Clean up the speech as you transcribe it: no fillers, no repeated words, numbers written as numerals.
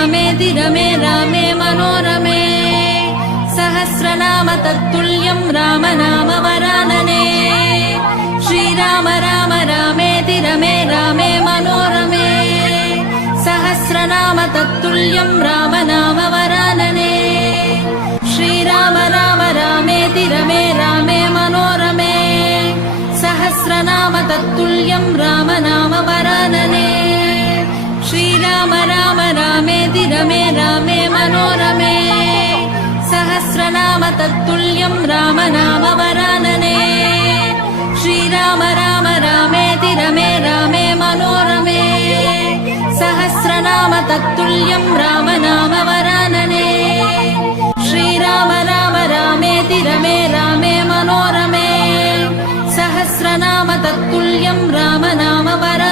रामेति रमे रामे मनोरमे सहस्रनाम तत्तुल्यं राम नाम वरानने श्रीराम राम रामेति रमे रामे मनोरमे सहस्रनाम तत्तुल्यं राम नाम वरानने श्रीराम राम रामेति रमे रामे मनोरमे सहस्रनाम तत्तुल्यं राम नाम वरानने श्रीराम राम रामेति रमे रामे मनोरमे सहस्रनाम तत्तुल्यं राम नाम वरानने श्रीराम राम रामेति रमे रामे मनोरमे सहस्रनाम तत्तुल्यं राम नाम वरानने श्रीराम राम रामेति रमे रामे मनोरमे सहस्रनाम तत्तुल्यं राम नाम वरानने